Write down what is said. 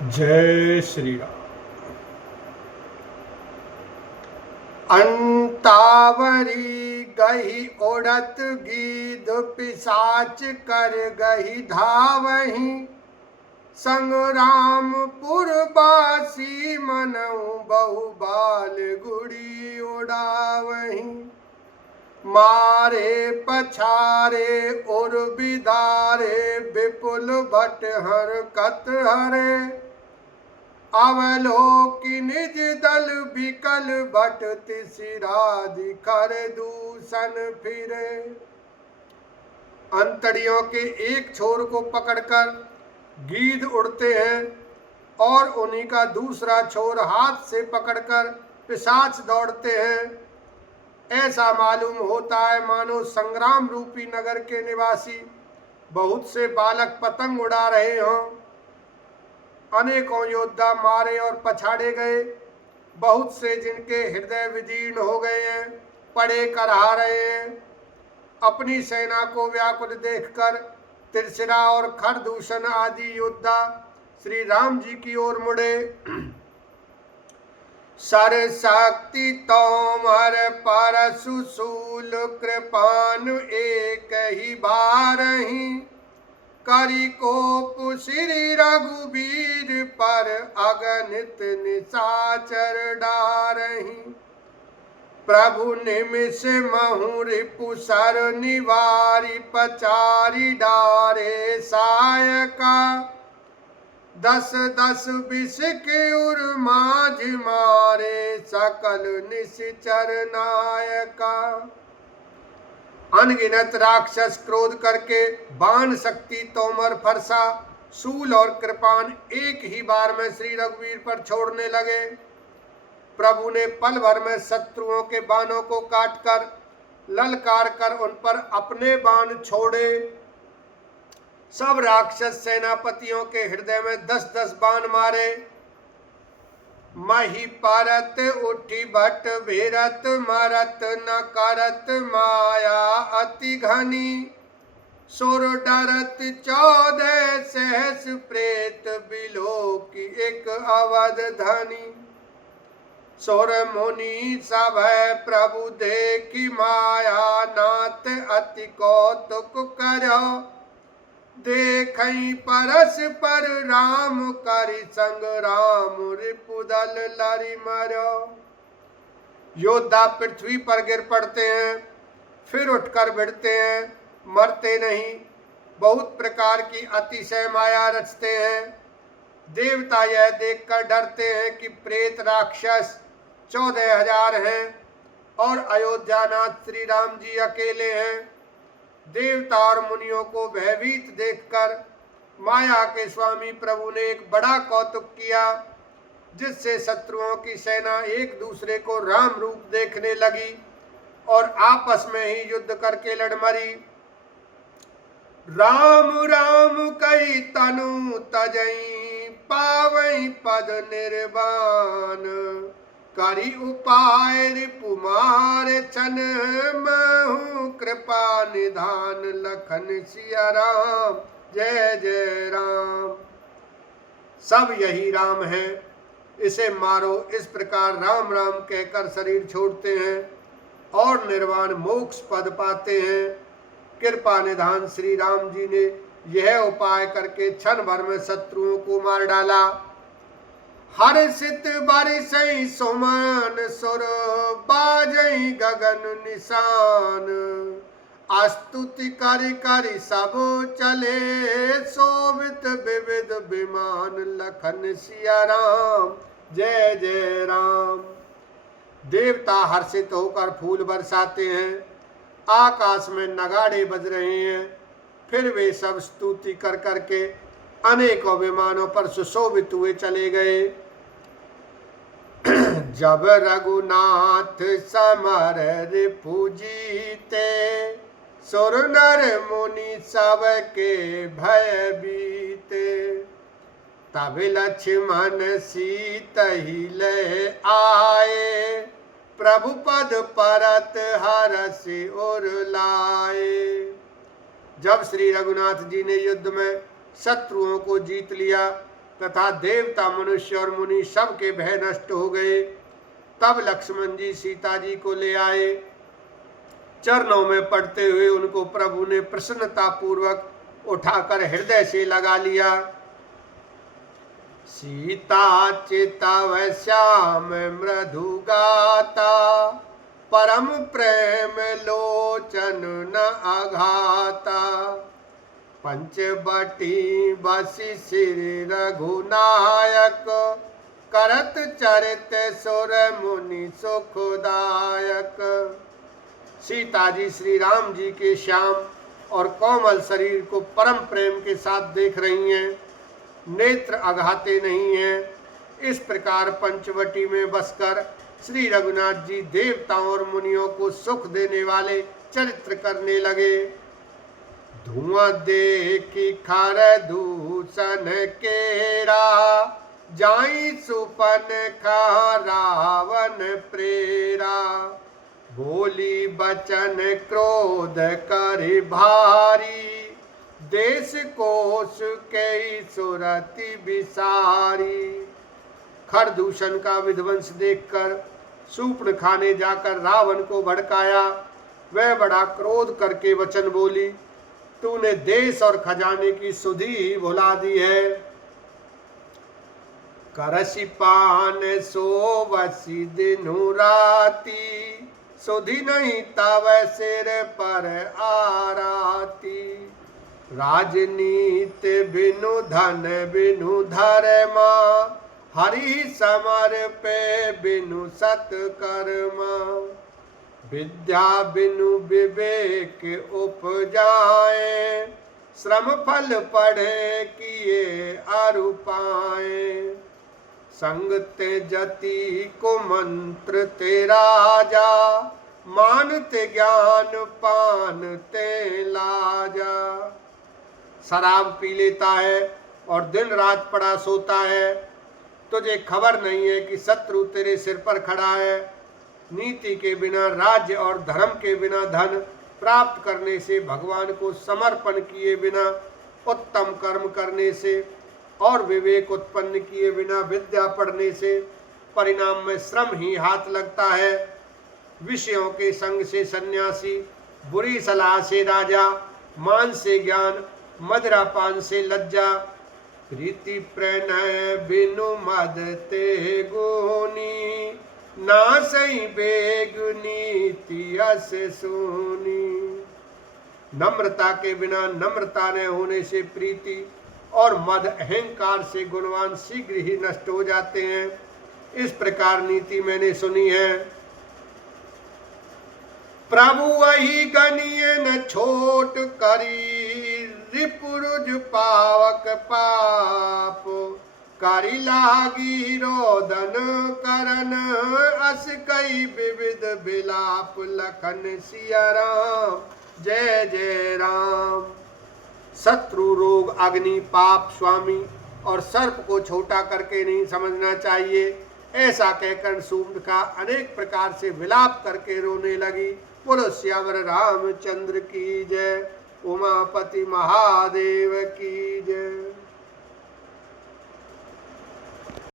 जय श्री राम। अंतावरी गही ओढ़त गीध पिशाच कर गही धावही संग्रामपुर बासी मनऊ बहु बाल गुड़ी उड़ावही मारे पछारे और बिदारे विपुल भट हरकत हरे अवलोकि निज दल विकल भट तिसिरादि कर दूषण फिरे। अंतड़ियों के एक छोर को पकड़कर गीध उड़ते हैं और उन्हीं का दूसरा छोर हाथ से पकड़कर पिशाच दौड़ते हैं। ऐसा मालूम होता है मानो संग्राम रूपी नगर के निवासी बहुत से बालक पतंग उड़ा रहे हों। अनेकों योद्धा मारे और पछाड़े गए, बहुत से जिनके हृदय विदीर्ण हो गए हैं, पड़े करहा रहे हैं। अपनी सेना को व्याकुल देखकर त्रिशिरा और खरदूषण आदि योद्धा श्री राम जी की ओर मुड़े। सर शक्ति तोमर परशु शूल कृपान एक ही बारही करी कोप श्री रघुबीर पर अगणित निशाचर डारही प्रभु निमिष महु रिपु सर निवारी पचारी डारे सायका दस दस विष के उर माझ मारे सकल निश्चर नायका। अनगिनत राक्षस क्रोध करके बाण शक्ति तोमर फरसा शूल और कृपान एक ही बार में श्री रघुवीर पर छोड़ने लगे। प्रभु ने पल भर में शत्रुओं के बाणों को काटकर ललकार कर उन पर अपने बाण छोड़े। सब राक्षस सेनापतियों के हृदय में 10-10 बाण मारे। मही परत उठी भट भीरत मरत न करत माया अति घनी सुर डरत 14 सहस प्रेत बिलो की एक अवध धनी सुर मुनि सब प्रभु देखी माया नाथ अति कौतुक करो देखई परस पर राम करि संग राम रिपुदल लरि मरो। योद्धा पृथ्वी पर गिर पड़ते हैं, फिर उठकर भिड़ते हैं, मरते नहीं। बहुत प्रकार की अतिशय माया रचते हैं। देवता यह देखकर डरते हैं कि प्रेत राक्षस 14,000 हैं और अयोध्यानाथ श्री राम जी अकेले हैं। देवता और मुनियों को भयभीत देखकर माया के स्वामी प्रभु ने एक बड़ा कौतुक किया, जिससे शत्रुओं की सेना एक दूसरे को राम रूप देखने लगी और आपस में ही युद्ध करके लड़ मरी। राम राम कई तनु तजई पावई पद निर्वाण करी उपाय रिपुमार छन महु कृपा निधान लखन सिया राम जय जय राम। सब यही राम है, इसे मारो। इस प्रकार राम राम कहकर शरीर छोड़ते हैं और निर्वाण मोक्ष पद पाते हैं। कृपा निधान श्री राम जी ने यह उपाय करके क्षण भर में शत्रुओं को मार डाला। हर्षित बरसई सुमन सुर बाजई गगन निशान स्तुति करि करि सब चले शोभित विविध विमान लखन सिया राम जय जय राम। देवता हर्षित होकर फूल बरसाते हैं, आकाश में नगाड़े बज रहे हैं। फिर वे सब स्तुति कर करके अनेकों विमानों पर सुशोभित हुए चले गए। जब रघुनाथ समर रिपु जीते सुर नर मुनि सब के भय बीते तब लक्ष्मण सीतहि ले आए प्रभु पद परत हरष उर लाए। जब श्री रघुनाथ जी ने युद्ध में शत्रुओं को जीत लिया तथा देवता मनुष्य और मुनि सब के भय नष्ट हो गए। तब लक्ष्मण जी सीता जी को ले आए। चरणों में पड़ते हुए उनको प्रभु ने प्रसन्नता पूर्वक उठाकर हृदय से लगा लिया। सीता चितव श्याम मृदु गाता, परम प्रेम लोचन न अघाता। पंचवटी बसी श्री रघुनायक, करत चरित सुर मुनि सुखदायक। सीता जी श्री राम जी के श्याम और कोमल शरीर को परम प्रेम के साथ देख रही हैं, नेत्र अघाते नहीं हैं। इस प्रकार पंचवटी में बसकर श्री रघुनाथ जी देवताओं और मुनियों को सुख देने वाले चरित्र करने लगे। धुआं देखी खर दूषण केरा, जाई सुपन खा रावण प्रेरा। बोली बचन क्रोध कर भारी, देश कोश के सुरति विसारी। खरदूषण का विध्वंस देखकर शूर्पणखा ने जाकर रावण को भड़काया। वह बड़ा क्रोध करके वचन बोली, तूने देश और खजाने की सुधि ही भुला दी है। करसी पान सोवसी दिनु राती, सुधि नहीं तव सिर पर आराती। राजनीति बिनु धन बिनु धर्मा, हरि समर पे बिनु सत्कर्मा। विद्या बिनु विवेक उपजाए, श्रम फल पढ़े किए अरु पाए। संग ते जति को मंत्र ते राजा, मानते ज्ञान पान ते लाजा। शराब पी लेता है और दिन रात पड़ा सोता है, तुझे खबर नहीं है कि शत्रु तेरे सिर पर खड़ा है। नीति के बिना राज्य और धर्म के बिना धन प्राप्त करने से, भगवान को समर्पण किए बिना उत्तम कर्म करने से और विवेक उत्पन्न किए बिना विद्या पढ़ने से परिणाम में श्रम ही हाथ लगता है। विषयों के संग से सन्यासी, बुरी सलाह से राजा, मान से ज्ञान, मदिरा पान से लज्जा। प्रीति प्रणय बिनु मद ते गुनी, नासई बेगुनी तियस सुनी। नम्रता के बिना नम्रता न होने से प्रीति और मद अहंकार से गुणवान शीघ्र ही नष्ट हो जाते हैं। इस प्रकार नीति मैंने सुनी है। प्रभु वही गणिय न छोट करी, रिपुरुज पावक पाप। करी लागी रोदन करन, अस कई विविध विलाप। लखन सिया राम जय जय राम। शत्रु, रोग, अग्नि, पाप, स्वामी और सर्प को छोटा करके नहीं समझना चाहिए। ऐसा कहकर शूर्पणखा अनेक प्रकार से विलाप करके रोने लगी। बोलो सियावर रामचंद्र की जय। उमापति महादेव की जय।